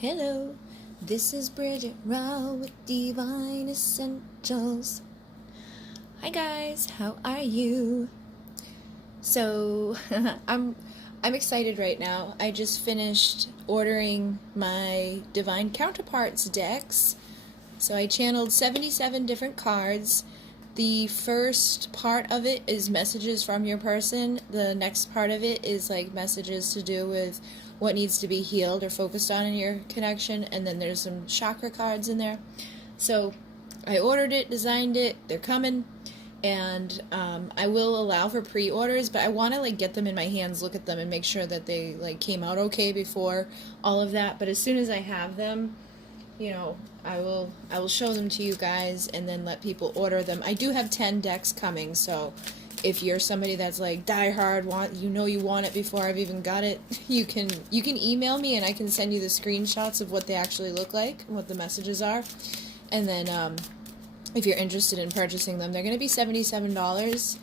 Hello, this is Bridget Raw with Divine Essentials. Hi guys, how are you? So, I'm excited right now. I just finished ordering my Divine Counterparts decks. So I channeled 77 different cards. The first part of it is messages from your person. The next part of it is like messages to do with what needs to be healed or focused on in your connection. And then there's some chakra cards in there. So I ordered it, designed it, they're coming. And I will allow for pre-orders, but I want to like get them in my hands, look at them, and make sure that they like came out okay before all of that. But as soon as I have them, you know, I will show them to you guys and then let people order them. I do have 10 decks coming, so if you're somebody that's like diehard, you want it before I've even got it, you can email me and I can send you the screenshots of what they actually look like, what the messages are, and then if you're interested in purchasing them, they're going to be $77,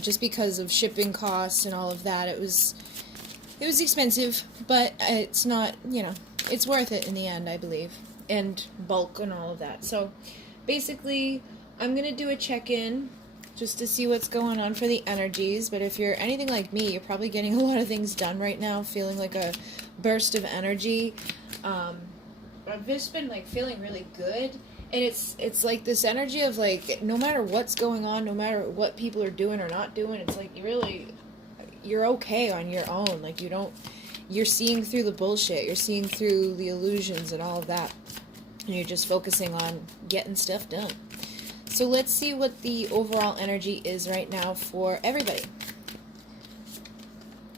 just because of shipping costs and all of that. It was expensive, but it's not, it's worth it in the end, I believe, and bulk and all of that. So basically, I'm going to do a check-in just to see what's going on for the energies. But if you're anything like me, you're probably getting a lot of things done right now, feeling like a burst of energy. I've just been like feeling really good. And it's like this energy of like, no matter what's going on, no matter what people are doing or not doing, it's like you're okay on your own. Like you're seeing through the bullshit, you're seeing through the illusions and all of that. And you're just focusing on getting stuff done. So let's see what the overall energy is right now for everybody.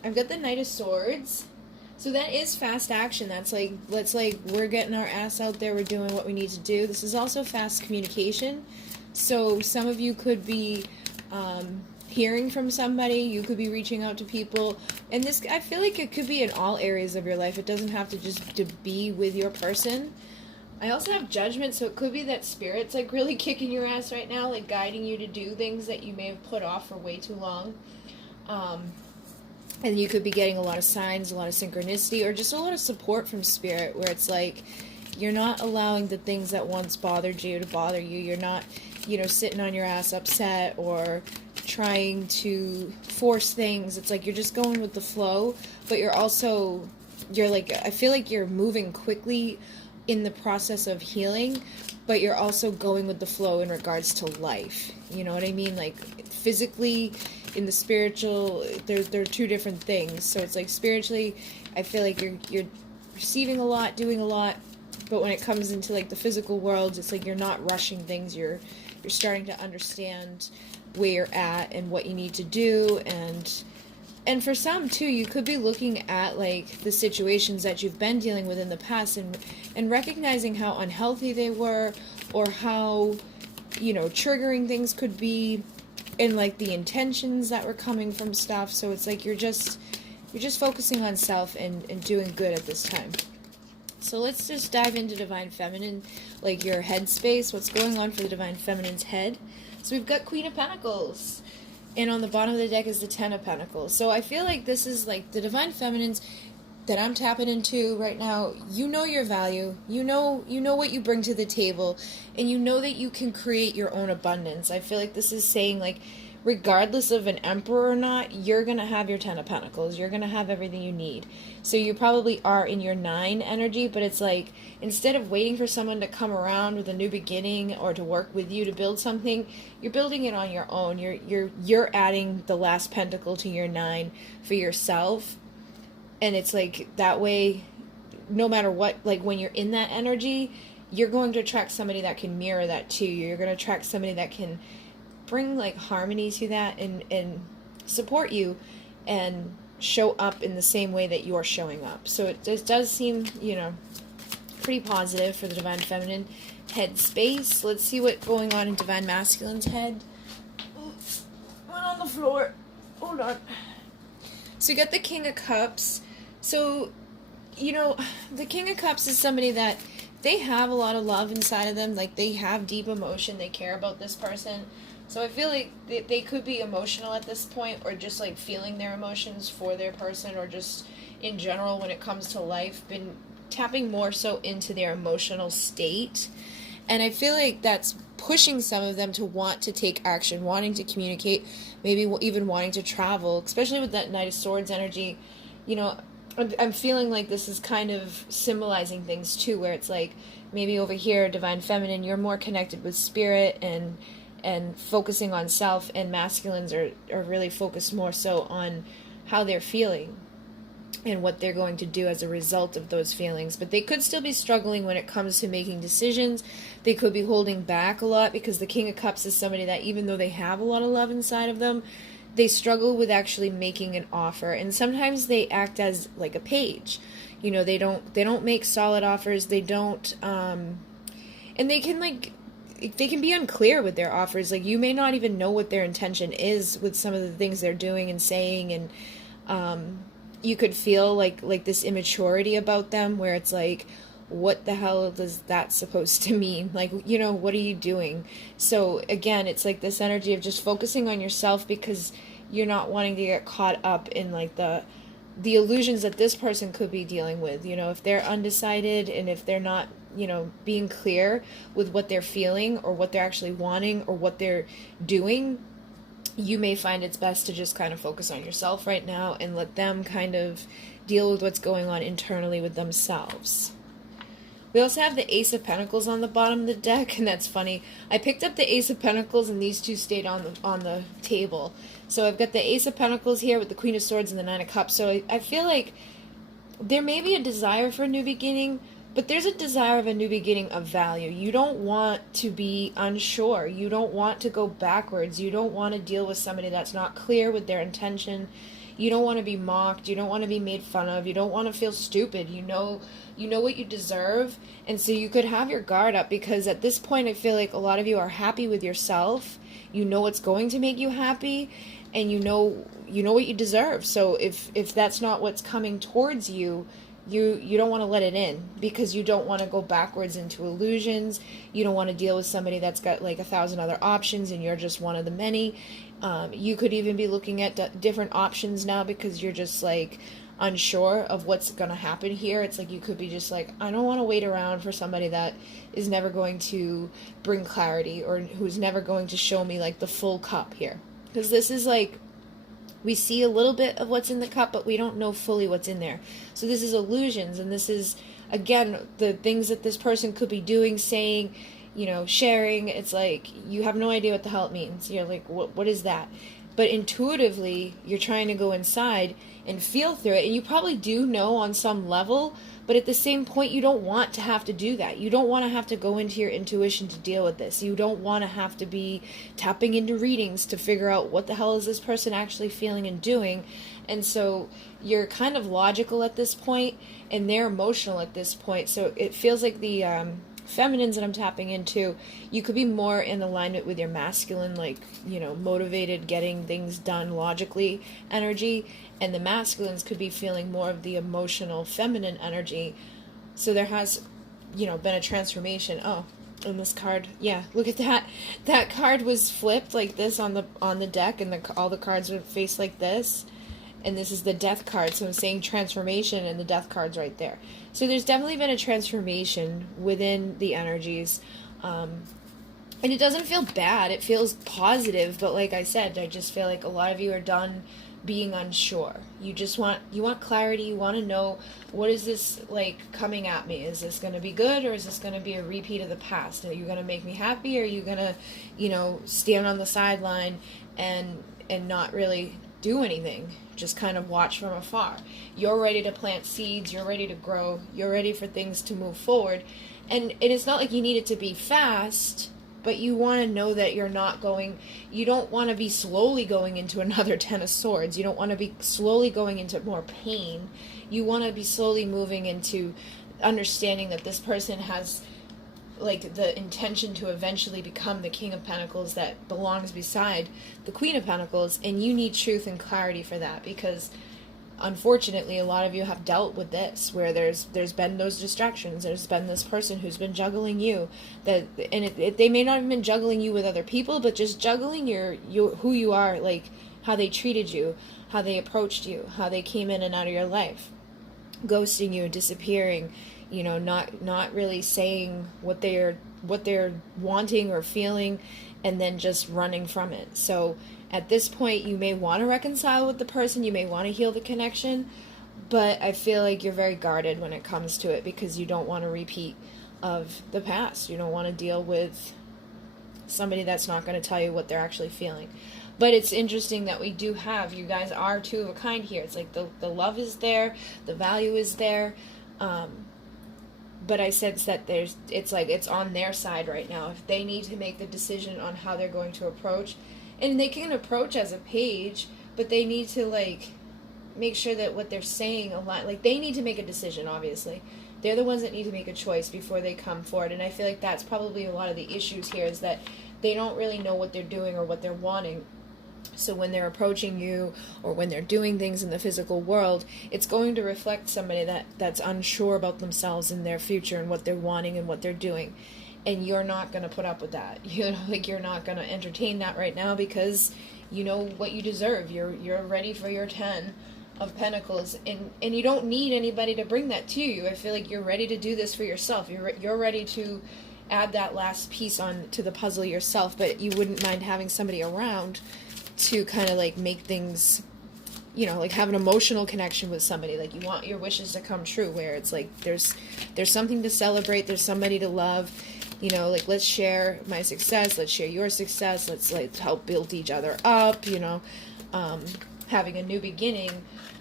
I've got the Knight of Swords. So that is fast action. That's like, we're getting our ass out there, we're doing what we need to do. This is also fast communication. So some of you could be hearing from somebody, you could be reaching out to people. And this, I feel like it could be in all areas of your life. It doesn't have to just to be with your person. I also have Judgment, so it could be that Spirit's like really kicking your ass right now, like guiding you to do things that you may have put off for way too long. And you could be getting a lot of signs, a lot of synchronicity, or just a lot of support from Spirit, where it's like you're not allowing the things that once bothered you to bother you. You're not, sitting on your ass upset or trying to force things. It's like you're just going with the flow, but you're like, I feel like you're moving quickly in the process of healing, but you're also going with the flow in regards to life. You know what I mean? Like physically, in the spiritual, they're two different things. So it's like spiritually, I feel like you're receiving a lot, doing a lot, but when it comes into like the physical world, it's like you're not rushing things. You're starting to understand where you're at and what you need to do, and for some too, you could be looking at like the situations that you've been dealing with in the past and recognizing how unhealthy they were, or how triggering things could be, and like the intentions that were coming from stuff. So it's like you're just focusing on self and doing good at this time. So let's just dive into Divine Feminine, like your head space, what's going on for the Divine Feminine's head. So we've got Queen of Pentacles, and on the bottom of the deck is the Ten of Pentacles. So I feel like this is like the Divine Feminines that I'm tapping into right now. You know your value, you know what you bring to the table, and you know that you can create your own abundance. I feel like this is saying like, regardless of an Emperor or not, you're gonna have your Ten of Pentacles, you're gonna have everything you need. So you probably are in your 9 energy, but it's like, instead of waiting for someone to come around with a new beginning or to work with you to build something, you're building it on your own. You're adding the last pentacle to your 9 for yourself. And it's like, that way, no matter what, like when you're in that energy, you're going to attract somebody that can mirror that to you. You're going to attract somebody that can bring like harmony to that and support you and show up in the same way that you're showing up. So it does seem, pretty positive for the Divine Feminine head space. Let's see what's going on in Divine Masculine's head. Went on the floor. Hold on. So you got the King of Cups. So, the King of Cups is somebody that they have a lot of love inside of them. Like, they have deep emotion. They care about this person. So I feel like they could be emotional at this point, or just, like, feeling their emotions for their person, or just in general when it comes to life, been tapping more so into their emotional state. And I feel like that's pushing some of them to want to take action, wanting to communicate, maybe even wanting to travel, especially with that Knight of Swords energy. You know, I'm feeling like this is kind of symbolizing things too, where it's like maybe over here, Divine Feminine, you're more connected with spirit and focusing on self, and masculines are really focused more so on how they're feeling and what they're going to do as a result of those feelings. But they could still be struggling when it comes to making decisions. They could be holding back a lot, because the King of Cups is somebody that, even though they have a lot of love inside of them, they struggle with actually making an offer. And sometimes they act as like a page. You know, they don't make solid offers. They don't and they can be unclear with their offers. Like, you may not even know what their intention is with some of the things they're doing and saying, and you could feel like this immaturity about them, where it's like, what the hell is that supposed to mean? Like, you know, what are you doing? So again, it's like this energy of just focusing on yourself, because you're not wanting to get caught up in like the illusions that this person could be dealing with. You know, if they're undecided, and if they're not, you know, being clear with what they're feeling, or what they're actually wanting, or what they're doing, you may find it's best to just kind of focus on yourself right now and let them kind of deal with what's going on internally with themselves. We also have the Ace of Pentacles on the bottom of the deck, and that's funny. I picked up the Ace of Pentacles, and these two stayed on the table. So I've got the Ace of Pentacles here with the Queen of Swords and the Nine of Cups. So I feel like there may be a desire for a new beginning, but there's a desire of a new beginning of value. You don't want to be unsure. You don't want to go backwards. You don't want to deal with somebody that's not clear with their intention. You don't want to be mocked. You don't want to be made fun of. You don't want to feel stupid. You know what you deserve. And so you could have your guard up, because at this point I feel like a lot of you are happy with yourself. You know what's going to make you happy, and you know what you deserve. So if that's not what's coming towards you, you don't want to let it in, because you don't want to go backwards into illusions. You don't want to deal with somebody that's got like 1,000 other options, and you're just one of the many. You could even be looking at different options now, because you're just like unsure of what's going to happen here. It's like you could be just like, I don't want to wait around for somebody that is never going to bring clarity, or who's never going to show me like the full cup here. Because this is like, we see a little bit of what's in the cup, but we don't know fully what's in there. So this is illusions, and this is, again, the things that this person could be doing, saying, you know, sharing. It's like, you have no idea what the hell it means. You're like, what is that? But intuitively, you're trying to go inside and feel through it, and you probably do know on some level, but at the same point, you don't want to have to do that. You don't want to have to go into your intuition to deal with this. You don't want to have to be tapping into readings to figure out what the hell is this person actually feeling and doing. And so you're kind of logical at this point, and they're emotional at this point. So it feels like the feminines that I'm tapping into, you could be more in alignment with your masculine, like, you know, motivated, getting things done logically energy, and the masculines could be feeling more of the emotional feminine energy. So there has, you know, been a transformation. Oh, and this card, yeah, look at that. That card was flipped like this on the deck, and all the cards were faced like this. And this is the Death card, so I'm saying transformation, and the Death card's right there. So there's definitely been a transformation within the energies. And it doesn't feel bad. It feels positive, but like I said, I just feel like a lot of you are done being unsure. You want clarity. You want to know, what is this like coming at me? Is this going to be good, or is this going to be a repeat of the past? Are you going to make me happy, or are you going to, you know, stand on the sideline and not really do anything, just kind of watch from afar? You're ready to plant seeds, you're ready to grow, you're ready for things to move forward. And it's not like you need it to be fast, but you want to know that you don't want to be slowly going into another Ten of Swords. You don't want to be slowly going into more pain. You want to be slowly moving into understanding that this person has like the intention to eventually become the King of Pentacles that belongs beside the Queen of Pentacles, and you need truth and clarity for that, because unfortunately a lot of you have dealt with this, where there's been those distractions. There's been this person who's been juggling you, that, and they may not have been juggling you with other people, but just juggling your who you are, like how they treated you, how they approached you, how they came in and out of your life. ghosting you, disappearing, you know, not really saying what they're wanting or feeling, and then just running from it. So at this point, you may want to reconcile with the person, you may want to heal the connection, but I feel like you're very guarded when it comes to it, because you don't want to repeat of the past. You don't want to deal with somebody that's not going to tell you what they're actually feeling. But it's interesting that we do have, you guys are two of a kind here. It's like the love is there, the value is there, but I sense that it's like it's on their side right now. If they need to make the decision on how they're going to approach, and they can approach as a page, but they need to like make sure that what they're saying align. Like, they need to make a decision, obviously. They're the ones that need to make a choice before they come forward. And I feel like that's probably a lot of the issues here, is that they don't really know what they're doing or what they're wanting. So when they're approaching you, or when they're doing things in the physical world, it's going to reflect somebody that's unsure about themselves and their future and what they're wanting and what they're doing. And you're not going to put up with that. You know, like, you're not going to entertain that right now, because you know what you deserve. You're ready for your 10 of Pentacles, and you don't need anybody to bring that to you. I feel like you're ready to do this for yourself. You're ready to add that last piece on to the puzzle yourself, but you wouldn't mind having somebody around to kind of like make things, you know, like have an emotional connection with somebody. Like, you want your wishes to come true, where it's like there's something to celebrate, there's somebody to love, you know, like, let's share my success, let's share your success, let's like help build each other up, you know. Having a new beginning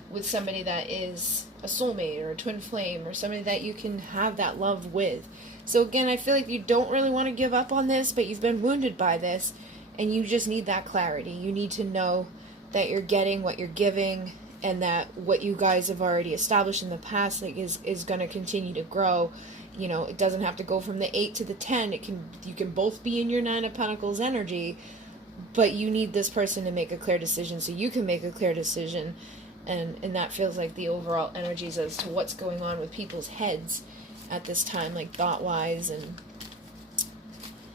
with somebody that is a soulmate or a twin flame, or somebody that you can have that love with. So again, I feel like you don't really want to give up on this, but you've been wounded by this, and you just need that clarity. You need to know that you're getting what you're giving, and that what you guys have already established in the past, like, is going to continue to grow. You know, it doesn't have to go from the 8 to the 10. You can both be in your 9 of Pentacles energy, but you need this person to make a clear decision so you can make a clear decision. And that feels like the overall energies as to what's going on with people's heads at this time, like thought-wise, and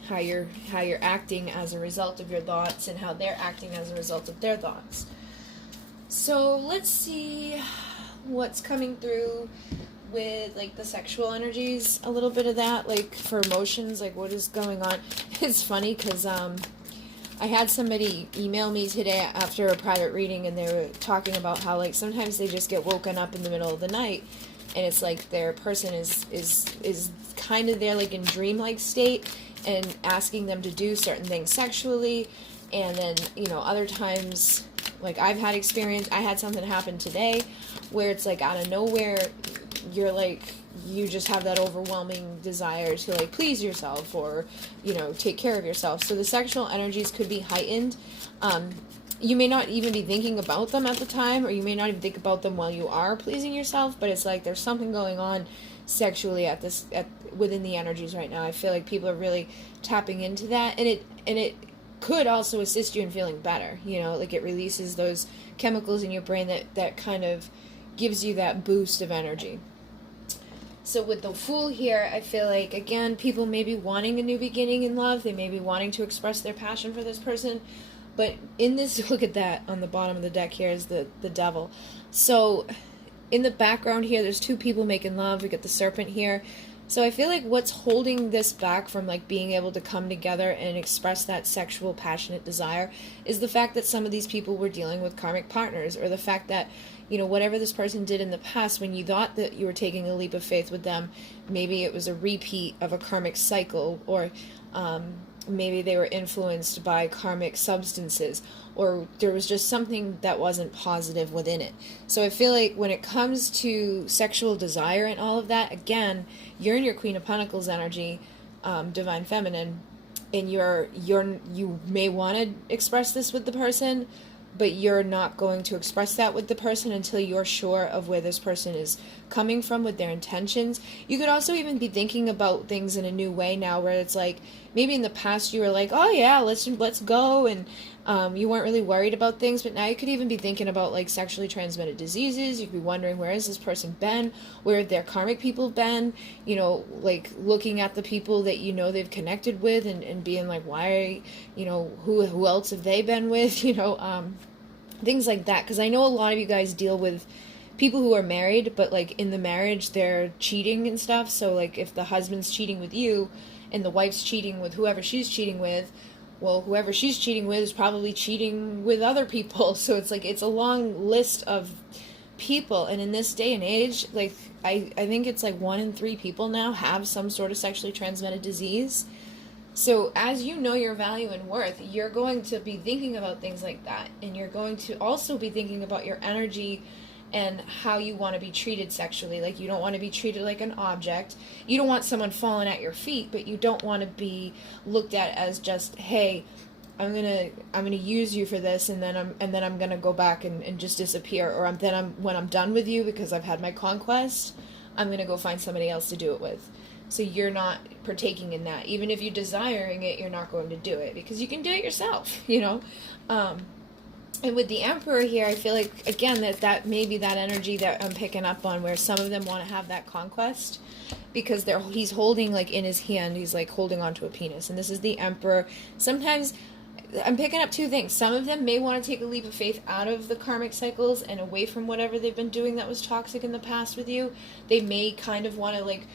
how you're acting as a result of your thoughts, and how they're acting as a result of their thoughts. So let's see what's coming through with like the sexual energies, a little bit of that, like for emotions, like what is going on. It's funny because I had somebody email me today after a private reading, and they were talking about how, like, sometimes they just get woken up in the middle of the night, and it's like their person is kind of there, like, in dreamlike state, and asking them to do certain things sexually. And then, you know, other times, like, I had something happen today where it's like out of nowhere, you're like, you just have that overwhelming desire to like please yourself, or, you know, take care of yourself. So the sexual energies could be heightened. You may not even be thinking about them at the time, or you may not even think about them while you are pleasing yourself, but it's like there's something going on sexually within the energies right now. I feel like people are really tapping into that, and it could also assist you in feeling better. You know, like, it releases those chemicals in your brain that kind of gives you that boost of energy. So with the Fool here, I feel like, again, people may be wanting a new beginning in love. They may be wanting to express their passion for this person. But in this, look at that, on the bottom of the deck here is the Devil. So in the background here, there's two people making love. We got the Serpent here. So I feel like what's holding this back from like being able to come together and express that sexual, passionate desire is the fact that some of these people were dealing with karmic partners, or the fact that, you know, whatever this person did in the past, when you thought that you were taking a leap of faith with them, maybe it was a repeat of a karmic cycle, or maybe they were influenced by karmic substances, or there was just something that wasn't positive within it. So I feel like when it comes to sexual desire and all of that, again, you're in your Queen of Pentacles energy, Divine Feminine, and you may want to express this with the person, but you're not going to express that with the person until you're sure of where this person is coming from with their intentions. You could also even be thinking about things in a new way now, where it's like, maybe in the past you were like, oh yeah, let's go, and you weren't really worried about things, but now you could even be thinking about like sexually transmitted diseases. You could be wondering, where has this person been? Where have their karmic people been? You know, like looking at the people that you know they've connected with, and being like, why, you know, who else have they been with? You know, things like that. Because I know a lot of you guys deal with people who are married, but like in the marriage they're cheating and stuff. So like if the husband's cheating with you and the wife's cheating with whoever she's cheating with, well, whoever she's cheating with is probably cheating with other people. So it's like, it's a long list of people. And in this day and age, like, I think it's like 1 in 3 people now have some sort of sexually transmitted disease. So as you know your value and worth, you're going to be thinking about things like that. And you're going to also be thinking about your energy and how you want to be treated sexually. Like, you don't want to be treated like an object. You don't want someone falling at your feet, but you don't want to be looked at as just, hey, I'm gonna use you for this, and then I'm gonna go back and just disappear, or when I'm done with you because I've had my conquest, I'm gonna go find somebody else to do it with. So you're not partaking in that. Even if you're desiring it, you're not going to do it because you can do it yourself, you know. And with the Emperor here, I feel like, again, that may be that energy that I'm picking up on, where some of them want to have that conquest because he's holding, like, in his hand, he's like holding onto a penis. And this is the Emperor. Sometimes I'm picking up 2 things. Some of them may want to take a leap of faith out of the karmic cycles and away from whatever they've been doing that was toxic in the past with you. They may kind of want to, like,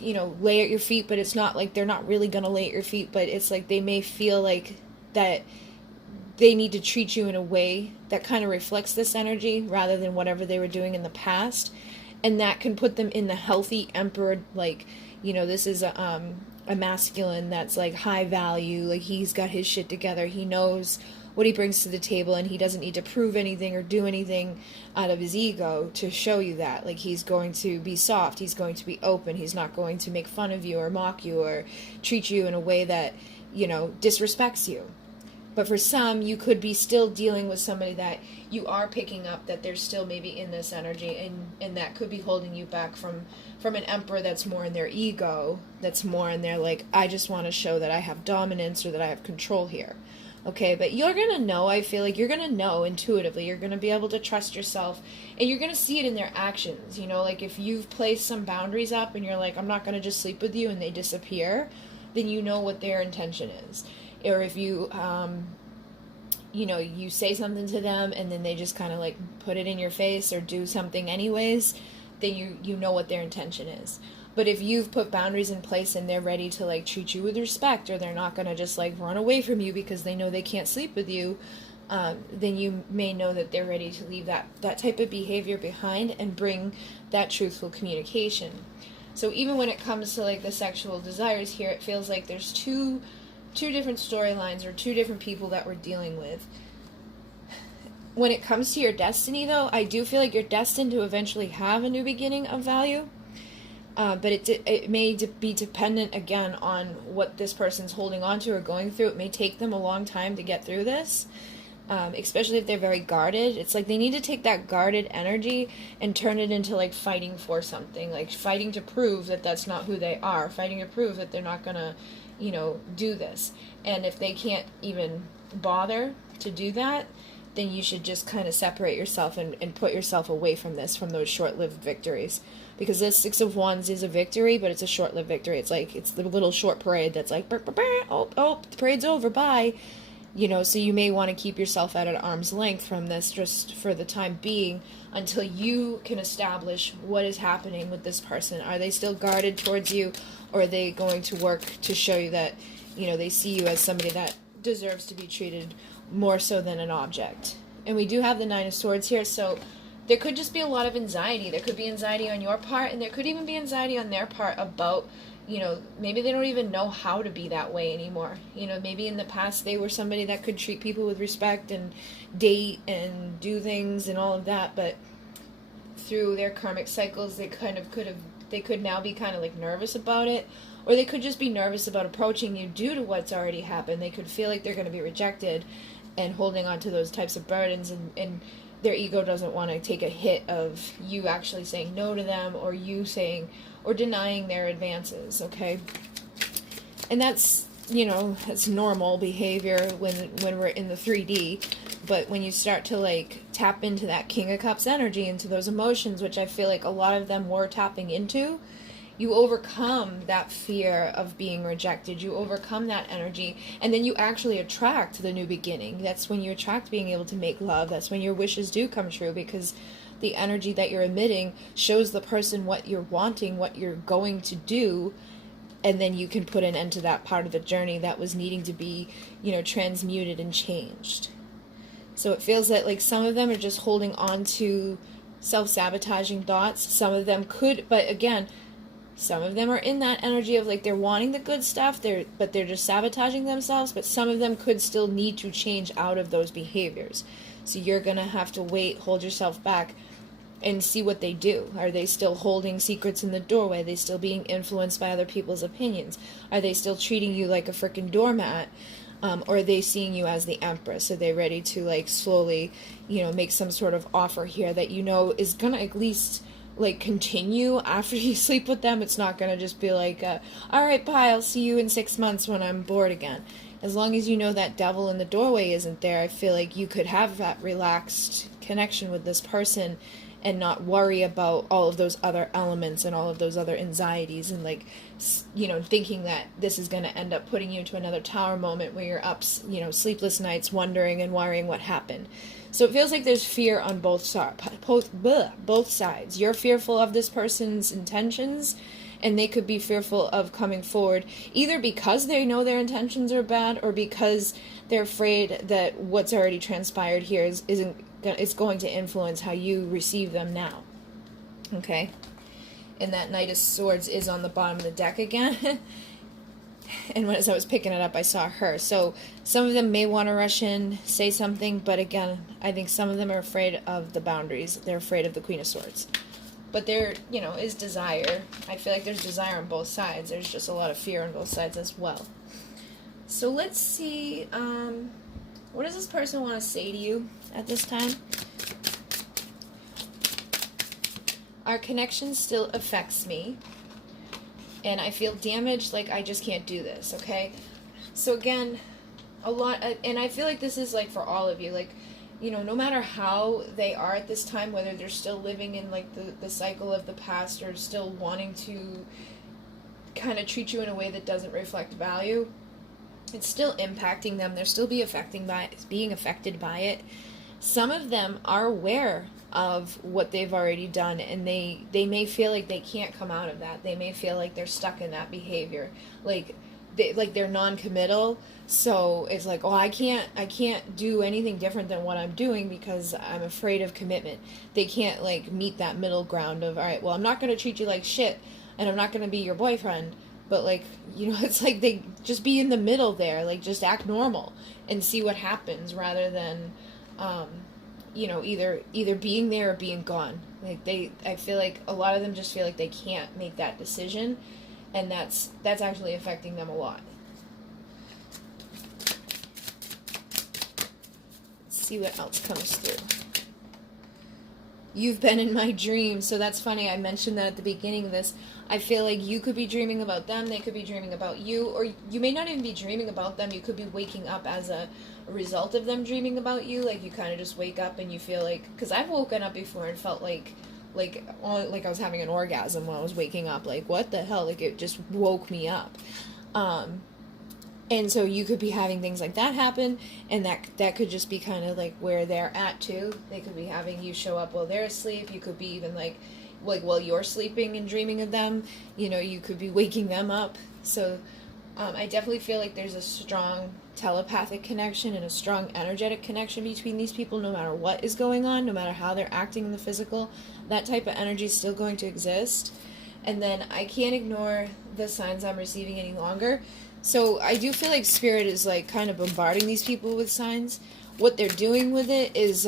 you know, lay at your feet, but it's not like they're not really going to lay at your feet, but it's like they may feel like that they need to treat you in a way that kind of reflects this energy rather than whatever they were doing in the past. And that can put them in the healthy Emperor, like, you know, this is a masculine that's like high value, like he's got his shit together, he knows what he brings to the table, and he doesn't need to prove anything or do anything out of his ego to show you that. Like, he's going to be soft, he's going to be open, he's not going to make fun of you or mock you or treat you in a way that, you know, disrespects you. But for some, you could be still dealing with somebody that you are picking up that they're still maybe in this energy, and that could be holding you back from an Emperor that's more in their ego, that's more in their, like, I just want to show that I have dominance or that I have control here. Okay, but you're going to know, I feel like you're going to know intuitively, you're going to be able to trust yourself, and you're going to see it in their actions. You know, like if you've placed some boundaries up and you're like, I'm not going to just sleep with you, and they disappear, then you know what their intention is. Or if you, you know, you say something to them and then they just kind of like put it in your face or do something anyways, then you know what their intention is. But if you've put boundaries in place and they're ready to like treat you with respect, or they're not going to just like run away from you because they know they can't sleep with you, then you may know that they're ready to leave that type of behavior behind and bring that truthful communication. So even when it comes to like the sexual desires here, it feels like there's two different storylines or 2 different people that we're dealing with. When it comes to your destiny, though, I do feel like you're destined to eventually have a new beginning of value, but it may be dependent, again, on what this person's holding on to or going through. It may take them a long time to get through this, especially if they're very guarded. It's like they need to take that guarded energy and turn it into like fighting for something, like fighting to prove that that's not who they are, fighting to prove that they're not going to, you know, do this. And if they can't even bother to do that, then you should just kind of separate yourself and put yourself away from this, from those short-lived victories. Because this 6 of Wands is a victory, but it's a short-lived victory. It's like, it's the little short parade that's like, burr, burr, burr, oh, the parade's over, bye. You know, so you may want to keep yourself at an arm's length from this just for the time being, until you can establish what is happening with this person. Are they still guarded towards you, or are they going to work to show you that, you know, they see you as somebody that deserves to be treated more so than an object? And we do have the 9 of Swords here, so there could just be a lot of anxiety. There could be anxiety on your part, and there could even be anxiety on their part about, you know, maybe they don't even know how to be that way anymore. You know, maybe in the past they were somebody that could treat people with respect and date and do things and all of that, but through their karmic cycles they could now be kind of like nervous about it, or they could just be nervous about approaching you due to what's already happened. They could feel like they're going to be rejected and holding on to those types of burdens, and their ego doesn't want to take a hit of you actually saying no to them, or you saying or denying their advances, okay? And that's, you know, that's normal behavior when we're in the 3D, but when you start to like tap into that King of Cups energy, into those emotions, which I feel like a lot of them were tapping into, you overcome that fear of being rejected. You overcome that energy, and then you actually attract the new beginning. That's when you attract being able to make love. That's when your wishes do come true, because the energy that you're emitting shows the person what you're wanting, what you're going to do, and then you can put an end to that part of the journey that was needing to be, transmuted and changed. So it feels that like some of them are just holding on to self-sabotaging thoughts. Some of them could, but again, some of them are in that energy of like they're wanting the good stuff, but they're just sabotaging themselves. But some of them could still need to change out of those behaviors. So you're going to have to wait, hold yourself back, and see what they do. Are they still holding secrets in the doorway? Are they still being influenced by other people's opinions? Are they still treating you like a freaking doormat? Or are they seeing you as the Empress? Are they ready to like slowly, make some sort of offer here that is going to at least like continue after you sleep with them? It's not going to just be like, all right, bye, I'll see you in 6 months when I'm bored again. As long as you know that devil in the doorway isn't there, I feel like you could have that relaxed connection with this person and not worry about all of those other elements and all of those other anxieties and like, thinking that this is going to end up putting you into another tower moment where you're up, sleepless nights wondering and worrying what happened. So it feels like there's fear on both sides. You're fearful of this person's intentions, and they could be fearful of coming forward, either because they know their intentions are bad or because they're afraid that what's already transpired here is going to influence how you receive them now. Okay? And that Knight of Swords is on the bottom of the deck again. And as I was picking it up, I saw her. So some of them may want to rush in, say something, but again, I think some of them are afraid of the boundaries. They're afraid of the Queen of Swords. But there, is desire. I feel like there's desire on both sides. There's just a lot of fear on both sides as well. So let's see, what does this person want to say to you at this time? Our connection still affects me, and I feel damaged, like I just can't do this, okay? So again, and I feel like this is like for all of you, like, no matter how they are at this time, whether they're still living in like the cycle of the past or still wanting to kind of treat you in a way that doesn't reflect value, it's still impacting them. They're still being affected by it. Some of them are aware of what they've already done, and they may feel like they can't come out of that. They may feel like they're stuck in that behavior, like they're non-committal. So it's like, oh, I can't do anything different than what I'm doing because I'm afraid of commitment. They can't like meet that middle ground of, all right, well, I'm not going to treat you like shit, and I'm not going to be your boyfriend, but like, it's like they just be in the middle there, like just act normal and see what happens rather than either being there or being gone. Like I feel like a lot of them just feel like they can't make that decision, and that's actually affecting them a lot. Let's see what else comes through. You've been in my dreams. So that's funny, I mentioned that at the beginning of this. I feel like you could be dreaming about them, they could be dreaming about you, or you may not even be dreaming about them. You could be waking up as a result of them dreaming about you. Like you kind of just wake up and you feel like, because I've woken up before and felt like I was having an orgasm when I was waking up. Like, what the hell? Like, it just woke me up. And so you could be having things like that happen, and that could just be kind of like where they're at too. They could be having you show up while they're asleep. You could be even like while you're sleeping and dreaming of them. You could be waking them up. So I definitely feel like there's a strong telepathic connection and a strong energetic connection between these people, no matter what is going on, no matter how they're acting in the physical. That type of energy is still going to exist. And then I can't ignore the signs I'm receiving any longer. So I do feel like Spirit is like kind of bombarding these people with signs. What they're doing with it is,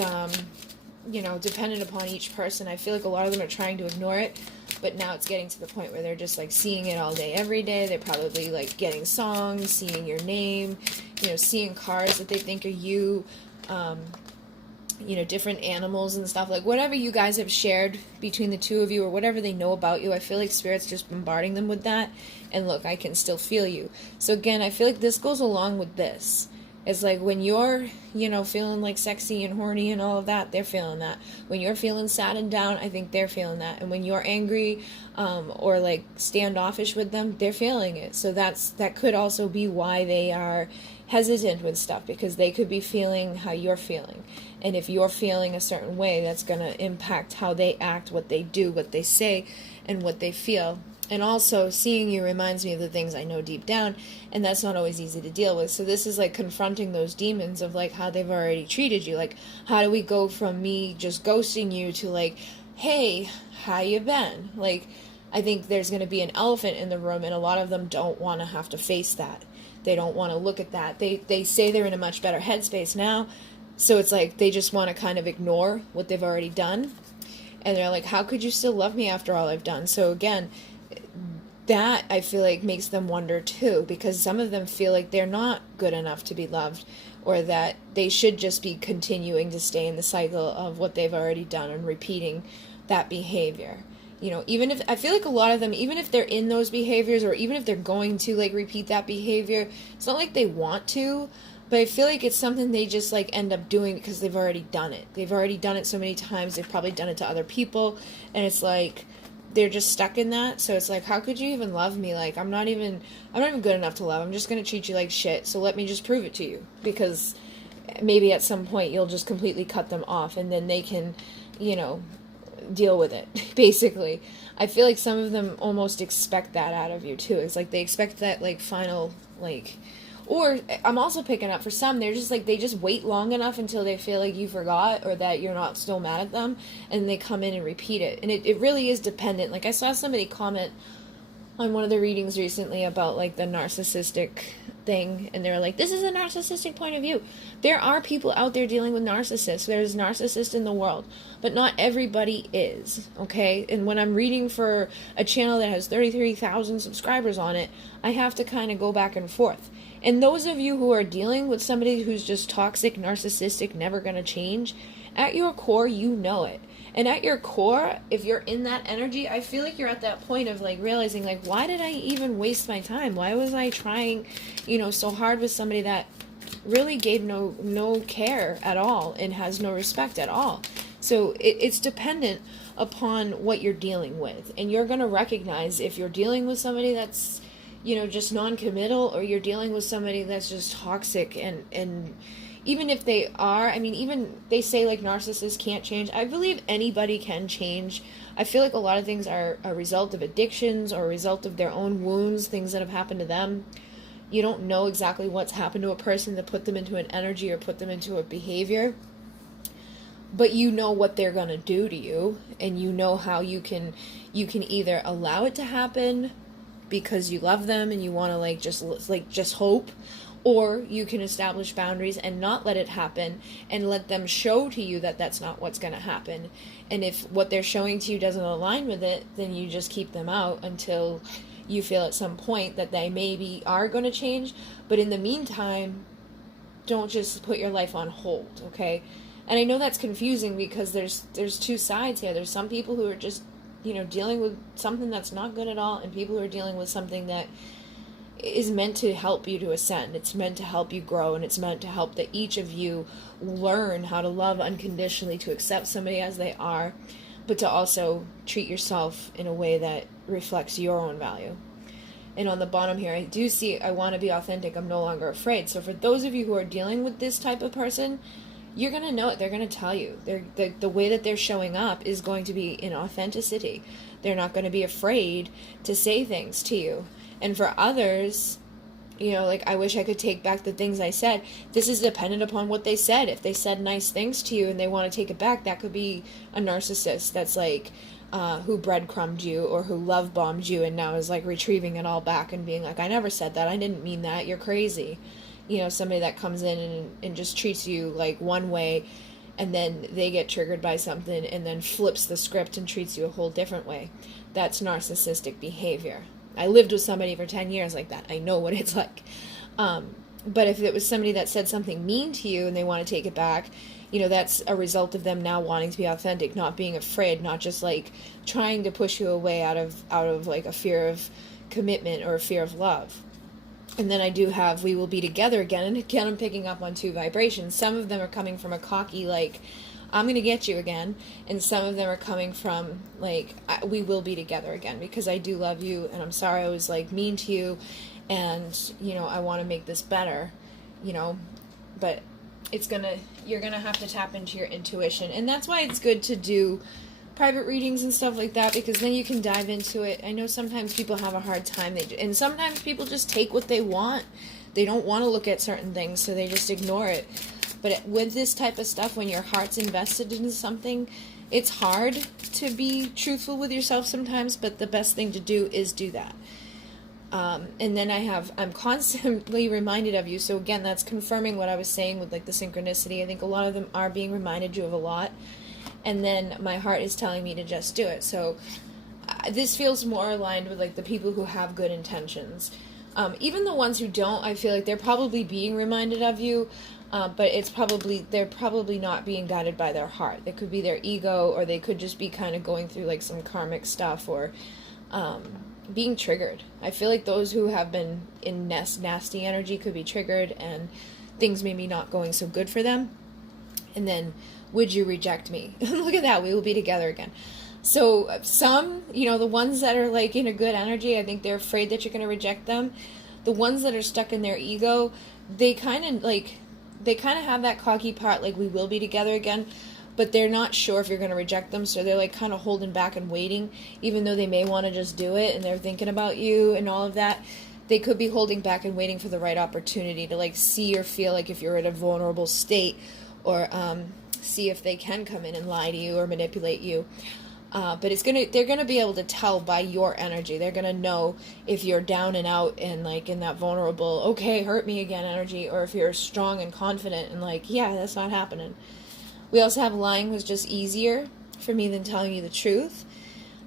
dependent upon each person. I feel like a lot of them are trying to ignore it, but now it's getting to the point where they're just like seeing it all day, every day. They're probably like getting songs, seeing your name, seeing cars that they think are you, different animals and stuff. Like whatever you guys have shared between the two of you or whatever they know about you, I feel like Spirit's just bombarding them with that. And look, I can still feel you. So again, I feel like this goes along with this. It's like when you're, feeling like sexy and horny and all of that, they're feeling that. When you're feeling sad and down, I think they're feeling that. And when you're angry or like standoffish with them, they're feeling it. So that could also be why they are hesitant with stuff because they could be feeling how you're feeling. And if you're feeling a certain way, that's going to impact how they act, what they do, what they say, and what they feel. And also, seeing you reminds me of the things I know deep down, and that's not always easy to deal with. So this is like confronting those demons of like how they've already treated you. Like, how do we go from me just ghosting you to like, hey, how you been? Like, I think there's going to be an elephant in the room, and a lot of them don't want to have to face that. They don't want to look at that. They say they're in a much better headspace now, so it's like they just want to kind of ignore what they've already done. And they're like, how could you still love me after all I've done? So again, that I feel like makes them wonder too, because some of them feel like they're not good enough to be loved, or that they should just be continuing to stay in the cycle of what they've already done and repeating that behavior. You know, even if, I feel like a lot of them, even if they're in those behaviors, or even if they're going to like repeat that behavior, it's not like they want to, but I feel like it's something they just like end up doing because they've already done it. They've already done it so many times. They've probably done it to other people, and it's like they're just stuck in that. So it's like, how could you even love me? Like, I'm not even good enough to love. I'm just going to treat you like shit. So let me just prove it to you, because maybe at some point you'll just completely cut them off, and then they can, you know, deal with it, basically. I feel like some of them almost expect that out of you too. It's like they expect that like final, like, or I'm also picking up for some, they're just like, they just wait long enough until they feel like you forgot, or that you're not still mad at them, and they come in and repeat it. And it really is dependent. Like, I saw somebody comment on one of the readings recently about like the narcissistic thing, and they're like, this is a narcissistic point of view. There are people out there dealing with narcissists. There's narcissists in the world, but not everybody is, okay? And when I'm reading for a channel that has 33,000 subscribers on it, I have to kind of go back and forth. And those of you who are dealing with somebody who's just toxic, narcissistic, never going to change, at your core, you know it. And at your core, if you're in that energy, I feel like you're at that point of like realizing, like, why did I even waste my time? Why was I trying, you know, so hard with somebody that really gave no care at all and has no respect at all? So it's dependent upon what you're dealing with. And you're going to recognize if you're dealing with somebody that's, you know, just non-committal, or you're dealing with somebody that's just toxic. And even if they are, I mean, even they say like narcissists can't change. I believe anybody can change. I feel like a lot of things are a result of addictions, or a result of their own wounds, things that have happened to them. You don't know exactly what's happened to a person to put them into an energy or put them into a behavior, but you know what they're going to do to you, and you know how you can either allow it to happen because you love them and you want to just hope, or you can establish boundaries and not let it happen, and let them show to you that that's not what's going to happen. And if what they're showing to you doesn't align with it, then you just keep them out until you feel at some point that they maybe are going to change. But in the meantime, don't just put your life on hold, okay? And I know that's confusing because there's two sides here. There's some people who are just, you know, dealing with something that's not good at all, and people who are dealing with something that is meant to help you to ascend. It's meant to help you grow, and it's meant to help that each of you learn how to love unconditionally, to accept somebody as they are, but to also treat yourself in a way that reflects your own value. And on the bottom here, I do see, I want to be authentic, I'm no longer afraid. So for those of you who are dealing with this type of person, you're going to know it. They're going to tell you. The way that they're showing up is going to be in authenticity. They're not going to be afraid to say things to you. And for others, you know, like, I wish I could take back the things I said. This is dependent upon what they said. If they said nice things to you and they want to take it back, that could be a narcissist that's like, who breadcrumbed you, or who love bombed you, and now is like retrieving it all back and being like, I never said that. I didn't mean that. You're crazy. You know, somebody that comes in and just treats you like one way, and then they get triggered by something and then flips the script and treats you a whole different way. That's narcissistic behavior. I lived with somebody for 10 years like that. I know what it's like. But if it was somebody that said something mean to you and they want to take it back, you know, that's a result of them now wanting to be authentic, not being afraid, not just like trying to push you away out of like a fear of commitment or a fear of love. And then I do have, we will be together again. And again, I'm picking up on two vibrations. Some of them are coming from a cocky, like, I'm going to get you again. And some of them are coming from, like, we will be together again because I do love you. And I'm sorry I was, like, mean to you. And, you know, I want to make this better. you know, but you're gonna have to tap into your intuition. And that's why it's good to do private readings and stuff like that, because then you can dive into it. I know sometimes people have a hard time, and sometimes people just take what they want. They don't want to look at certain things, so they just ignore it. But with this type of stuff, when your heart's invested in something, it's hard to be truthful with yourself sometimes, but the best thing to do is do that. And then I'm constantly reminded of you. So again, that's confirming what I was saying with like the synchronicity. I think a lot of them are being reminded you of a lot. And then my heart is telling me to just do it. So this feels more aligned with like the people who have good intentions. Even the ones who don't, I feel like they're probably being reminded of you. But they're probably not being guided by their heart. It could be their ego, or they could just be kind of going through like some karmic stuff, or being triggered. I feel like those who have been in nasty energy could be triggered, and things maybe not going so good for them. And then, would you reject me? Look at that, we will be together again. So some, the ones that are like in a good energy, I think they're afraid that you're going to reject them. The ones that are stuck in their ego, they kind of have that cocky part, like we will be together again, but they're not sure if you're going to reject them, so they're like kind of holding back and waiting, even though they may want to just do it, and they're thinking about you and all of that. They could be holding back and waiting for the right opportunity to like see or feel like if you're in a vulnerable state, or see if they can come in and lie to you or manipulate you. But they're gonna be able to tell by your energy. They're gonna know if you're down and out and like in that vulnerable, okay, hurt me again energy, or if you're strong and confident and like, yeah, that's not happening. We also have lying was just easier for me than telling you the truth.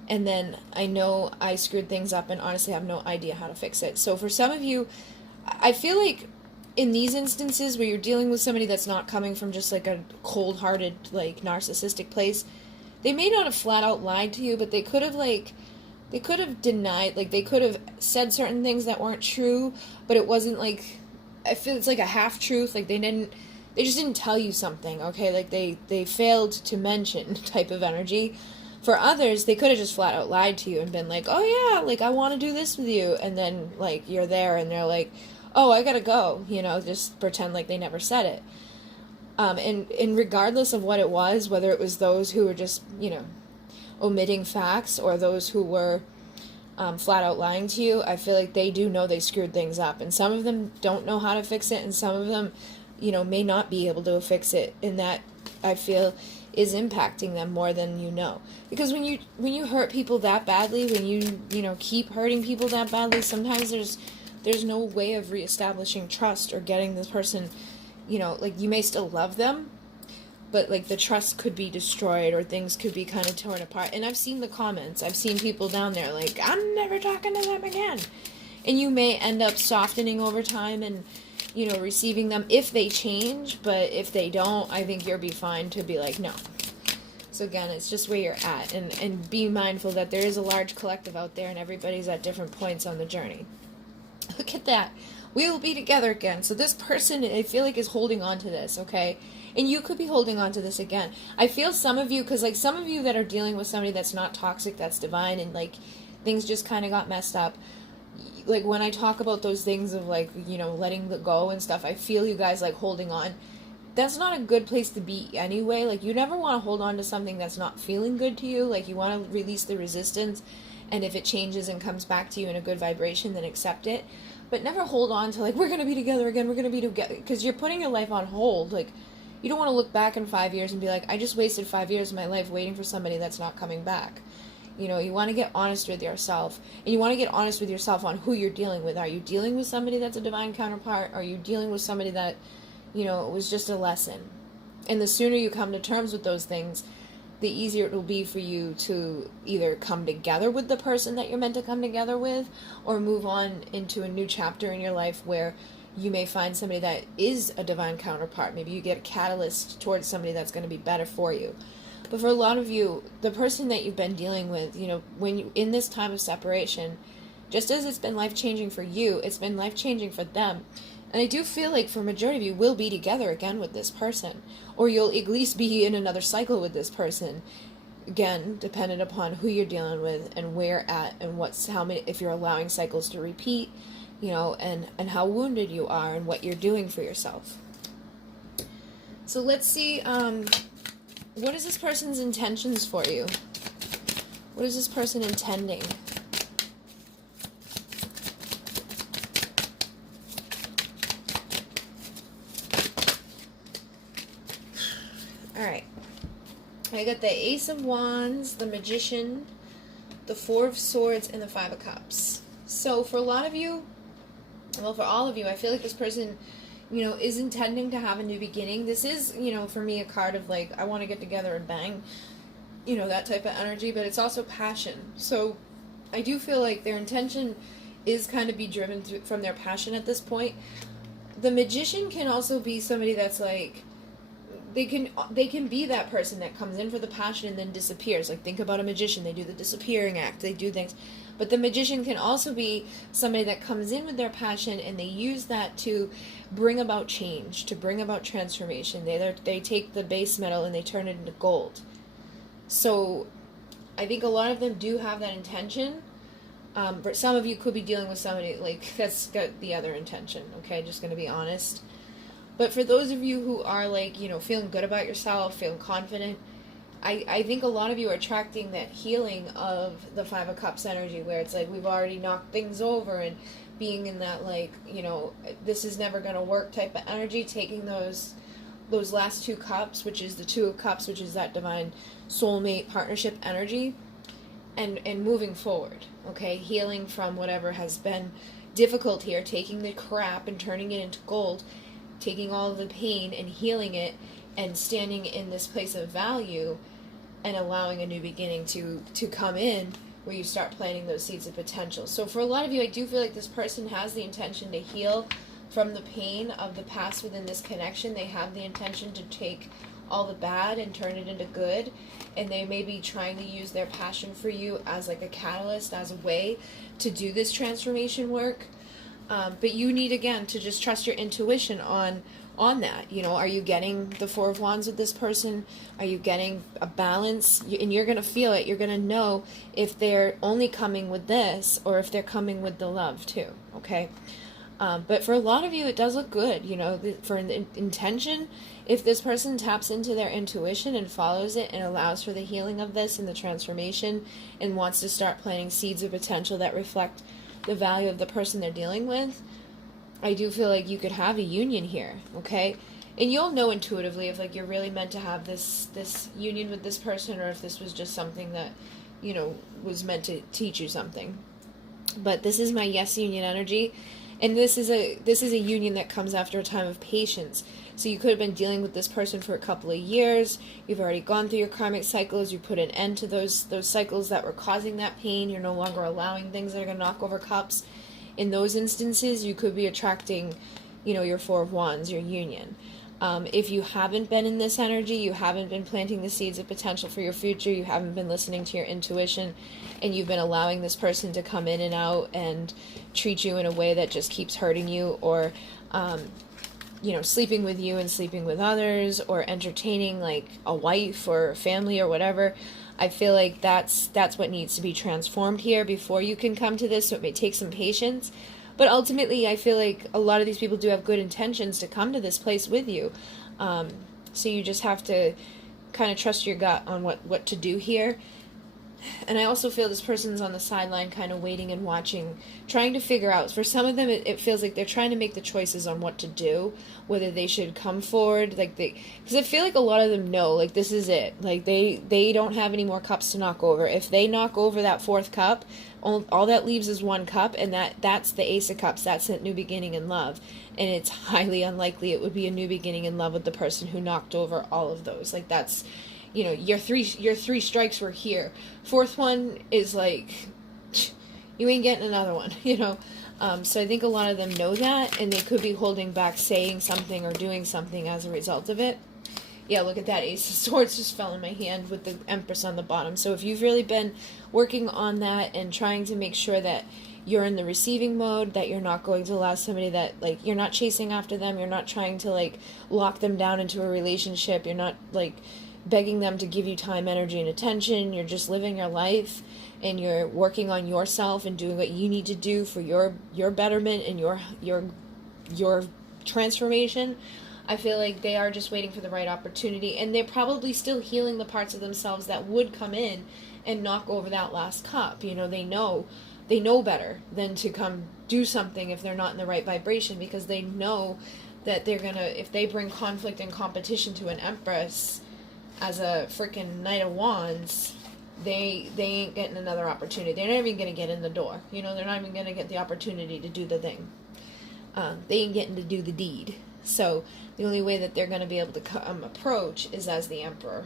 And then I know I screwed things up and honestly have no idea how to fix it. So for some of you, I feel like in these instances where you're dealing with somebody that's not coming from just like a cold-hearted, like narcissistic place, they may not have flat out lied to you, but they could have denied, like they could have said certain things that weren't true, but it wasn't like, I feel it's like a half truth, like they just didn't tell you something, okay, like they failed to mention type of energy. For others, they could have just flat out lied to you and been like, oh yeah, like I want to do this with you, and then like you're there and they're like, oh, I gotta go, just pretend like they never said it. And regardless of what it was, whether it was those who were just, omitting facts, or those who were flat out lying to you, I feel like they do know they screwed things up. And some of them don't know how to fix it, and some of them, may not be able to fix it. And that, I feel, is impacting them more than you know. Because when you hurt people that badly, when you keep hurting people that badly, sometimes there's no way of reestablishing trust or getting this person, like you may still love them, but like the trust could be destroyed or things could be kind of torn apart. And I've seen the comments. I've seen people down there like, I'm never talking to them again. And you may end up softening over time and, receiving them if they change. But if they don't, I think you'll be fine to be like, no. So again, it's just where you're at. And be mindful that there is a large collective out there and everybody's at different points on the journey. Look at that. We will be together again. So this person, I feel like, is holding on to this, okay? And you could be holding on to this again. I feel some of you, because like some of you that are dealing with somebody that's not toxic, that's divine, and like things just kind of got messed up. Like when I talk about those things of like, letting it go and stuff, I feel you guys like holding on. That's not a good place to be anyway. Like you never want to hold on to something that's not feeling good to you. Like you want to release the resistance. And if it changes and comes back to you in a good vibration, then accept it. But never hold on to like, we're going to be together again, we're going to be together. Because you're putting your life on hold. Like, you don't want to look back in 5 years and be like, I just wasted 5 years of my life waiting for somebody that's not coming back. You want to get honest with yourself. And you want to get honest with yourself on who you're dealing with. Are you dealing with somebody that's a divine counterpart? Are you dealing with somebody that, it was just a lesson? And the sooner you come to terms with those things, the easier it will be for you to either come together with the person that you're meant to come together with, or move on into a new chapter in your life where you may find somebody that is a divine counterpart. Maybe you get a catalyst towards somebody that's going to be better for you. But for a lot of you, the person that you've been dealing with, when you in this time of separation, just as it's been life-changing for you, it's been life-changing for them. And I do feel like for a majority of you will be together again with this person. Or you'll at least be in another cycle with this person. Again, dependent upon who you're dealing with and where at and how many, if you're allowing cycles to repeat, you know, and how wounded you are and what you're doing for yourself. So let's see, what is this person's intentions for you? What is this person intending? Alright. I got the Ace of Wands, the Magician, the Four of Swords, and the Five of Cups. So for a lot of you, well, for all of you, I feel like this person, you know, is intending to have a new beginning. This is, you know, for me, a card of like, I want to get together and bang, you know, that type of energy, but it's also passion. So I do feel like their intention is kind of be driven from their passion at this point. The Magician can also be somebody that's like, they can be that person that comes in for the passion and then disappears. Like, think about a magician. They do the disappearing act. They do things. But the Magician can also be somebody that comes in with their passion and they use that to bring about change, to bring about transformation. They take the base metal and they turn it into gold. So I think a lot of them do have that intention. But some of you could be dealing with somebody like that's got the other intention. Okay, just going to be honest. But for those of you who are like, you know, feeling good about yourself, feeling confident, I think a lot of you are attracting that healing of the Five of Cups energy where it's like we've already knocked things over and being in that like, you know, this is never going to work type of energy, taking those last two cups, which is the Two of Cups, which is that divine soulmate partnership energy, and moving forward, okay? Healing from whatever has been difficult here, taking the crap and turning it into gold, taking all of the pain and healing it and standing in this place of value and allowing a new beginning to come in where you start planting those seeds of potential. So for a lot of you, I do feel like this person has the intention to heal from the pain of the past within this connection. They have the intention to take all the bad and turn it into good, and they may be trying to use their passion for you as like a catalyst, as a way to do this transformation work. But you need, again, to just trust your intuition on that. You know, are you getting the Four of Wands with this person? Are you getting a balance? And you're going to feel it. You're going to know if they're only coming with this or if they're coming with the love too, okay? But for a lot of you, it does look good, you know, for an intention. If this person taps into their intuition and follows it and allows for the healing of this and the transformation and wants to start planting seeds of potential that reflect the value of the person they're dealing with, I do feel like you could have a union here, okay? And you'll know intuitively if like you're really meant to have this union with this person or if this was just something that, you know, was meant to teach you something. But this is my yes union energy, and this is a union that comes after a time of patience. So you could have been dealing with this person for a couple of years. You've already gone through your karmic cycles. You put an end to those cycles that were causing that pain. You're no longer allowing things that are going to knock over cups. In those instances, you could be attracting, you know, your Four of Wands, your union. If you haven't been in this energy, you haven't been planting the seeds of potential for your future, you haven't been listening to your intuition, and you've been allowing this person to come in and out and treat you in a way that just keeps hurting you, or you know, sleeping with you and sleeping with others, or entertaining like a wife or family or whatever, I feel like that's what needs to be transformed here before you can come to this. So it may take some patience, but ultimately I feel like a lot of these people do have good intentions to come to this place with you. So you just have to kind of trust your gut on what to do here. And I also feel this person's on the sideline kind of waiting and watching, trying to figure out. For some of them, it feels like they're trying to make the choices on what to do, whether they should come forward, like because I feel like a lot of them know, like, this is it. Like, they don't have any more cups to knock over. If they knock over that fourth cup, all that leaves is one cup, and that's the Ace of Cups. That's a new beginning in love. And it's highly unlikely it would be a new beginning in love with the person who knocked over all of those. Like, that's... You know, your three strikes were here. Fourth one is like, you ain't getting another one, you know. So I think a lot of them know that, and they could be holding back saying something or doing something as a result of it. Yeah, look at that. Ace of Swords just fell in my hand with the Empress on the bottom. So if you've really been working on that and trying to make sure that you're in the receiving mode, that you're not going to allow somebody that, like, you're not chasing after them, you're not trying to, like, lock them down into a relationship, you're not, like... begging them to give you time, energy, and attention. You're just living your life, and you're working on yourself and doing what you need to do for your betterment and your transformation, I feel like they are just waiting for the right opportunity, and they're probably still healing the parts of themselves that would come in and knock over that last cup. You know, they know better than to come do something if they're not in the right vibration, because they know that they're gonna, if they bring conflict and competition to an Empress as a freaking Knight of Wands, they ain't getting another opportunity. They're not even gonna get in the door. You know, they're not even gonna get the opportunity to do the thing. They ain't getting to do the deed. So the only way that they're going to be able to approach is as the Emperor.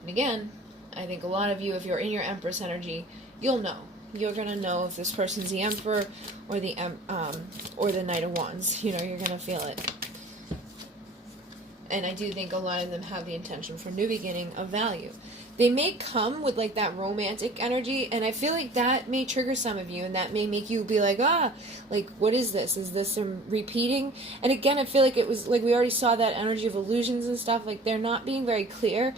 And again, I think a lot of you, if you're in your Empress energy, you'll know. You're going to know if this person's the Emperor or the Knight of Wands. You know, you're going to feel it. And I do think a lot of them have the intention for new beginning of value. They may come with like that romantic energy, and I feel like that may trigger some of you, and that may make you be like, like, what is this? Is this some repeating? And again, I feel like it was like we already saw that energy of illusions and stuff. Like, they're not being very clear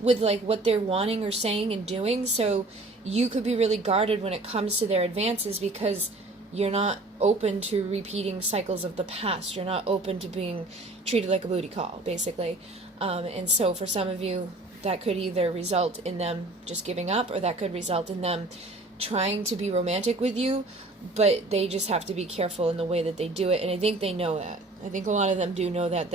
with like what they're wanting or saying and doing, so you could be really guarded when it comes to their advances, because you're not open to repeating cycles of the past. You're not open to being treated like a booty call, basically. And so for some of you, that could either result in them just giving up, or that could result in them trying to be romantic with you, but they just have to be careful in the way that they do it. And I think they know that. I think a lot of them do know that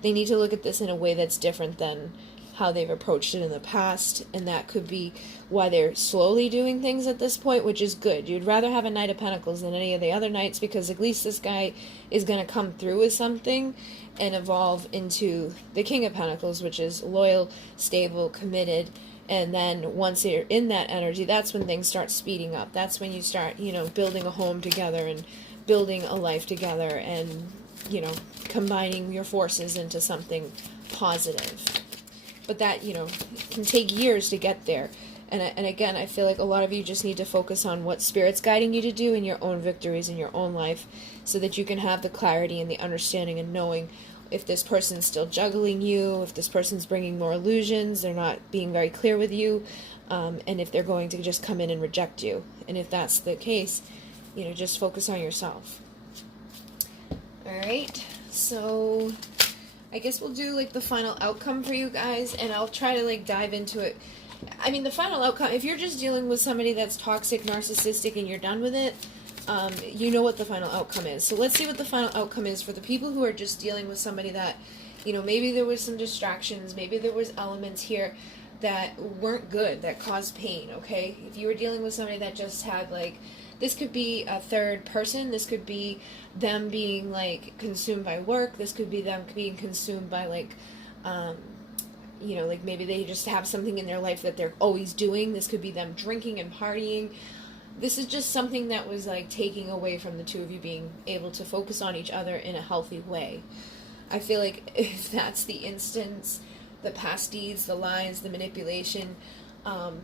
they need to look at this in a way that's different than how they've approached it in the past, and that could be why they're slowly doing things at this point, which is good. You'd rather have a Knight of Pentacles than any of the other Knights, because at least this guy is going to come through with something and evolve into the King of Pentacles, which is loyal, stable, committed. And then once you're in that energy, that's when things start speeding up. That's when you start, you know, building a home together and building a life together, and, you know, combining your forces into something positive. But that, you know, can take years to get there. And again, I feel like a lot of you just need to focus on what Spirit's guiding you to do in your own victories in your own life, so that you can have the clarity and the understanding and knowing if this person's still juggling you, if this person's bringing more illusions, they're not being very clear with you, and if they're going to just come in and reject you. And if that's the case, you know, just focus on yourself. Alright, so I guess we'll do like the final outcome for you guys, and I'll try to like dive into it. I mean, the final outcome, if you're just dealing with somebody that's toxic, narcissistic, and you're done with it, you know what the final outcome is. So let's see what the final outcome is for the people who are just dealing with somebody that, you know, maybe there was some distractions, maybe there was elements here that weren't good, that caused pain, okay? If you were dealing with somebody that just had, like, this could be a third person, this could be them being, like, consumed by work, this could be them being consumed by, like, you know, like maybe they just have something in their life that they're always doing. This could be them drinking and partying. This is just something that was like taking away from the two of you being able to focus on each other in a healthy way. I feel like if that's the instance, the past deeds, the lies, the manipulation, and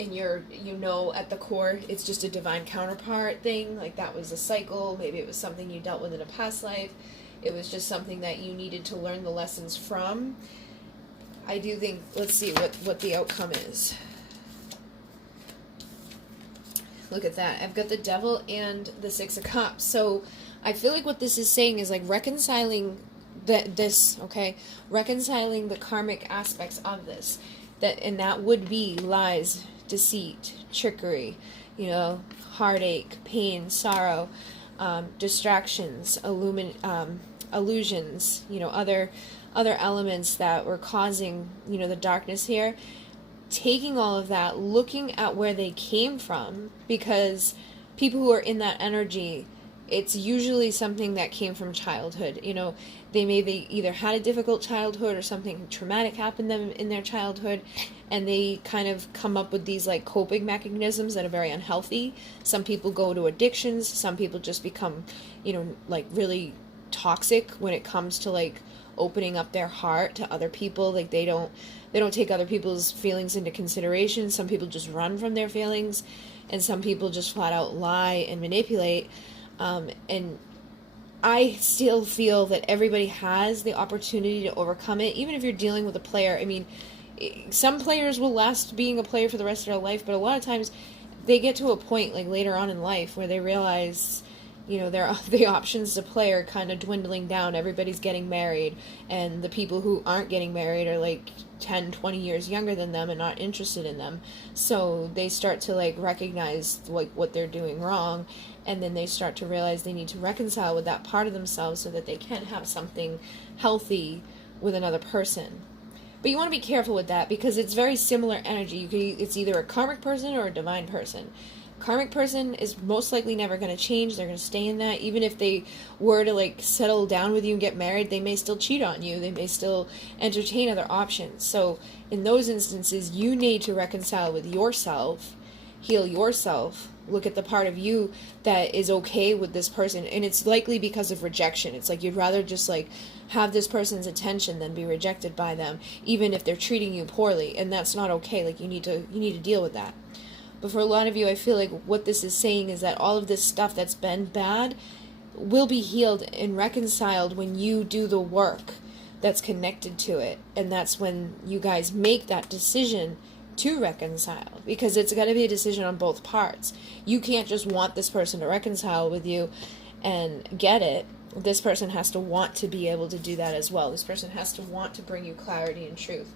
you know, at the core, it's just a divine counterpart thing. Like that was a cycle. Maybe it was something you dealt with in a past life. It was just something that you needed to learn the lessons from. I do think, let's see what the outcome is. Look at that. I've got the Devil and the Six of Cups. So I feel like what this is saying is like reconciling reconciling the karmic aspects of this. And that would be lies, deceit, trickery, you know, heartache, pain, sorrow, distractions, illusions, you know, other elements that were causing, you know, the darkness here. Taking all of that, looking at where they came from, because people who are in that energy, it's usually something that came from childhood. You know, they maybe either had a difficult childhood or something traumatic happened to them in their childhood, and they kind of come up with these like coping mechanisms that are very unhealthy. Some people go to addictions, some people just become, you know, like really toxic when it comes to like opening up their heart to other people. Like they don't take other people's feelings into consideration. Some people just run from their feelings, and some people just flat out lie and manipulate. And I still feel that everybody has the opportunity to overcome it, even if you're dealing with a player. I mean, some players will last being a player for the rest of their life, but a lot of times they get to a point like later on in life where they realize, you know, the options to play are kind of dwindling down. Everybody's getting married, and the people who aren't getting married are like 10, 20 years younger than them and not interested in them. So they start to like recognize like what they're doing wrong, and then they start to realize they need to reconcile with that part of themselves so that they can have something healthy with another person. But you want to be careful with that because it's very similar energy. It's either a karmic person or a divine person. Karmic person is most likely never going to change. They're going to stay in that. Even if they were to like settle down with you and get married, they may still cheat on you. They may still entertain other options. So in those instances, you need to reconcile with yourself, heal yourself, look at the part of you that is okay with this person. And it's likely because of rejection. It's like you'd rather just like have this person's attention than be rejected by them, even if they're treating you poorly. And that's not okay. Like you need to deal with that. But for a lot of you, I feel like what this is saying is that all of this stuff that's been bad will be healed and reconciled when you do the work that's connected to it. And that's when you guys make that decision to reconcile. Because it's got to be a decision on both parts. You can't just want this person to reconcile with you and get it. This person has to want to be able to do that as well. This person has to want to bring you clarity and truth.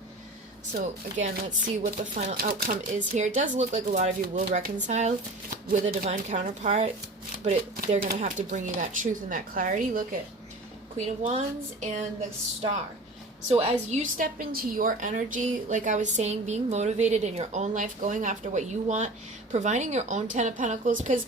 So again, let's see what the final outcome is here. It does look like a lot of you will reconcile with a divine counterpart, but they're going to have to bring you that truth and that clarity. Look at Queen of Wands and the Star. So as you step into your energy, like I was saying, being motivated in your own life, going after what you want, providing your own Ten of Pentacles, because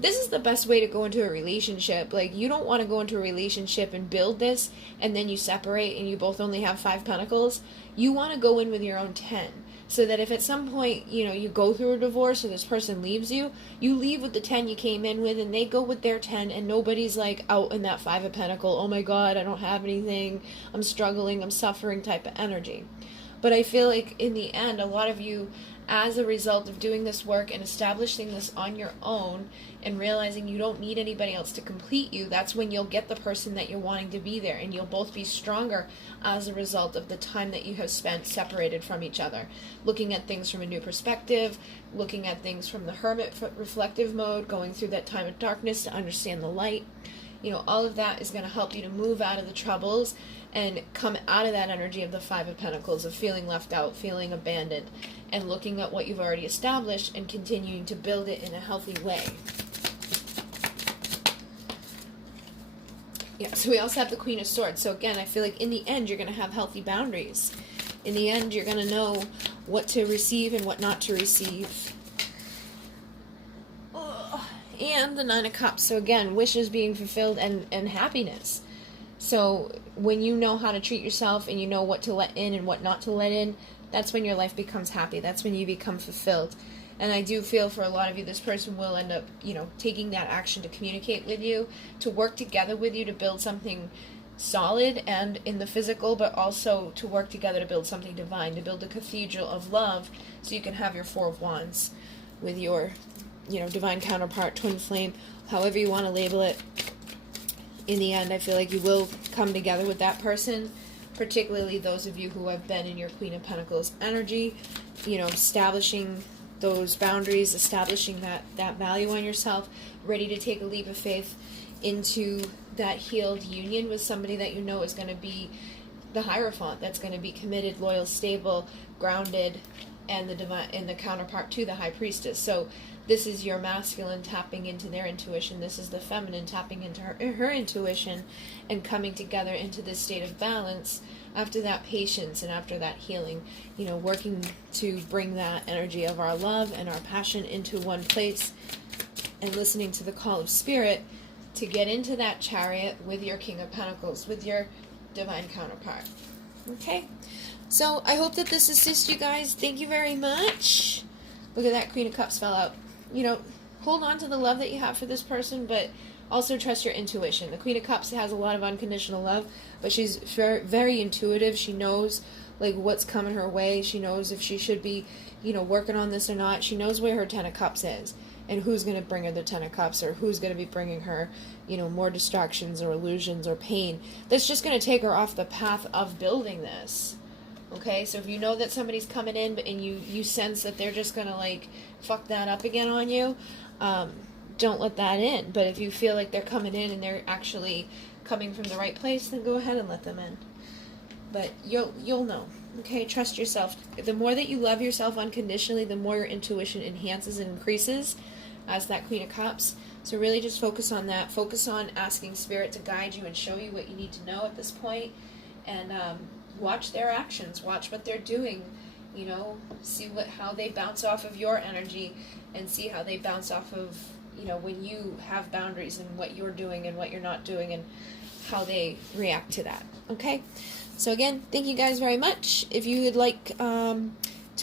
this is the best way to go into a relationship. Like, you don't want to go into a relationship and build this, and then you separate and you both only have 5 pentacles. You want to go in with your own 10. So that if at some point, you know, you go through a divorce or this person leaves you, you leave with the 10 you came in with and they go with their 10 and nobody's like out in that 5 of Pentacles, oh my God, I don't have anything, I'm struggling, I'm suffering type of energy. But I feel like in the end, a lot of you, as a result of doing this work and establishing this on your own and realizing you don't need anybody else to complete you, that's when you'll get the person that you're wanting to be there, and you'll both be stronger as a result of the time that you have spent separated from each other, looking at things from a new perspective, looking at things from the hermit reflective mode, going through that time of darkness to understand the light. You know, all of that is going to help you to move out of the troubles and come out of that energy of the 5 of Pentacles, of feeling left out, feeling abandoned, and looking at what you've already established and continuing to build it in a healthy way. Yeah, so we also have the Queen of Swords. So again, I feel like in the end, you're going to have healthy boundaries. In the end, you're going to know what to receive and what not to receive. And the 9 of Cups. So again, wishes being fulfilled and happiness. So when you know how to treat yourself and you know what to let in and what not to let in, that's when your life becomes happy. That's when you become fulfilled. And I do feel for a lot of you, this person will end up, you know, taking that action to communicate with you, to work together with you to build something solid and in the physical, but also to work together to build something divine, to build a cathedral of love so you can have your 4 of Wands with your, you know, divine counterpart, twin flame, however you want to label it. In the end, I feel like you will come together with that person, particularly those of you who have been in your Queen of Pentacles energy, you know, establishing those boundaries, establishing that value on yourself, ready to take a leap of faith into that healed union with somebody that you know is going to be the Hierophant, that's going to be committed, loyal, stable, grounded, and the divine, and the counterpart to the High Priestess. So this is your masculine tapping into their intuition. This is the feminine tapping into her intuition and coming together into this state of balance after that patience and after that healing. You know, working to bring that energy of our love and our passion into one place and listening to the call of Spirit to get into that chariot with your King of Pentacles, with your divine counterpart. Okay? So I hope that this assists you guys. Thank you very much. Look at that, Queen of Cups fell out. You know, hold on to the love that you have for this person, but also trust your intuition. The Queen of Cups has a lot of unconditional love, but she's very, very intuitive. She knows, like, what's coming her way. She knows if she should be, you know, working on this or not. She knows where her 10 of Cups is and who's going to bring her the 10 of Cups, or who's going to be bringing her, you know, more distractions or illusions or pain. That's just going to take her off the path of building this. Okay, so if you know that somebody's coming in and you sense that they're just gonna like fuck that up again on you, don't let that in. But if you feel like they're coming in and they're actually coming from the right place, then go ahead and let them in. But you'll know. Okay, trust yourself. The more that you love yourself unconditionally, the more your intuition enhances and increases as that Queen of Cups. So really just focus on that. Focus on asking Spirit to guide you and show you what you need to know at this point. And watch their actions. Watch what they're doing. You know, see how they bounce off of your energy, and see how they bounce off of, you know, when you have boundaries and what you're doing and what you're not doing, and how they react to that. Okay? So again, thank you guys very much. If you would like to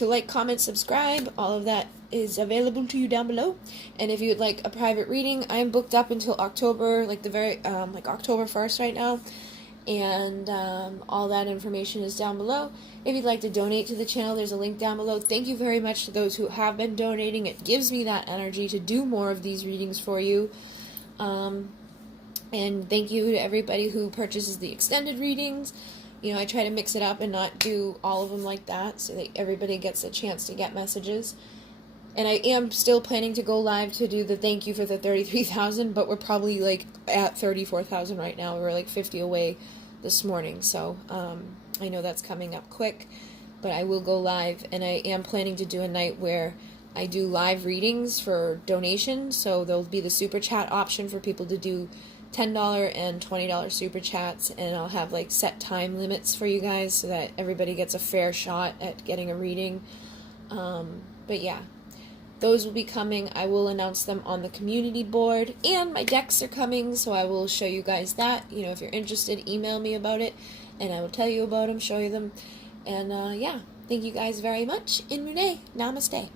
like, comment, subscribe, all of that is available to you down below. And if you would like a private reading, I am booked up until October, like the very like October 1st right now. And all that information is down below. If you'd like to donate to the channel, there's a link down below. Thank you very much to those who have been donating. It gives me that energy to do more of these readings for you. And thank you to everybody who purchases the extended readings. You know, I try to mix it up and not do all of them like that, so that everybody gets a chance to get messages. And I am still planning to go live to do the thank you for the 33,000, but we're probably like at 34,000 right now. We were like 50 away this morning, so I know that's coming up quick, but I will go live, and I am planning to do a night where I do live readings for donations. So there'll be the super chat option for people to do $10 and $20 super chats, and I'll have like set time limits for you guys so that everybody gets a fair shot at getting a reading. But yeah, those will be coming. I will announce them on the community board, and my decks are coming, so I will show you guys that. You know, if you're interested, email me about it, and I will tell you about them, show you them. And yeah, thank you guys very much. In Mune, namaste.